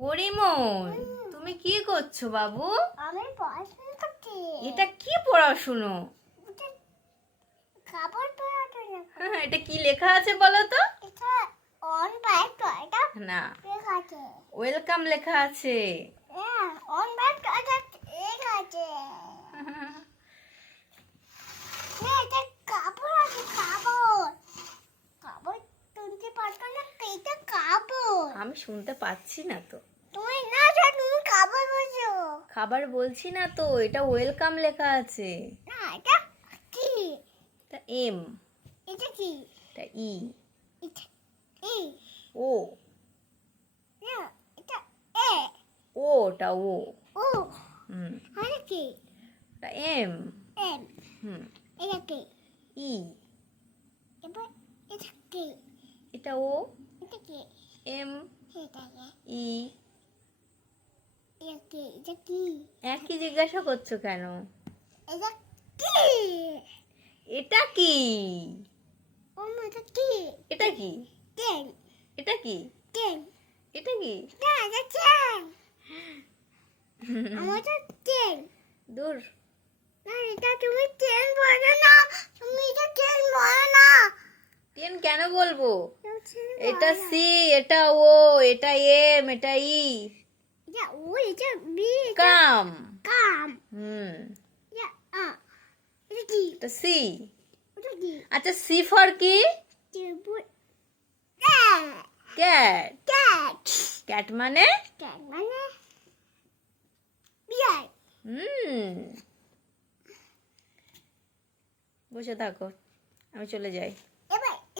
পরিমল তুমি কি করছ বাবু? আমি পড়াশোনা করছি। এটা কি পড়াশুনো? কাপড় পরাটা হ্যাঁ, এটা কি লেখা আছে বলো তো? এটা অন বাইক টয়টা না। লেখা আছে। ওয়েলকাম লেখা আছে। হ্যাঁ অন বাইক টয়টা লেখা আছে না এটা কাপড় আছে কাপড় কাপড় তুলতে পারতো না এটা কাপড় আমি শুনতে পাচ্ছি না তো। খাবার বলছি। না তো এটা ওয়েলকাম লেখা আছে। না এটা কি? এটা এম। এটা কি? এটা ই। এটা এই ও। না এটা এ। ও ওটা ও। ও হুম। মানে কি? এটা এম। এম। হুম। এটা কি? ই। এবার এটা কি? এটা ও। এটা এম এটা কি? ই একই জিজ্ঞাসা করছ কেন? এটা কি? এটা কি? এটা কি? এটা কি? দূর। এটা তুমি টেন বলো না? তুমি এটা টেন বলো না? টেন কেন বলব? তুমি 10 এটা বলো না। সি এটা ও এটা এম এটা ই এটা ও এটা বি এটা কাম কাম হুম এটা আ এটা কি এটা সি এটা কি আচ্ছা সি ফর কি table cat cat cat cat মানে ক্যাট মানে বিয়ার হুম বসে থাকো আমি চলে যাই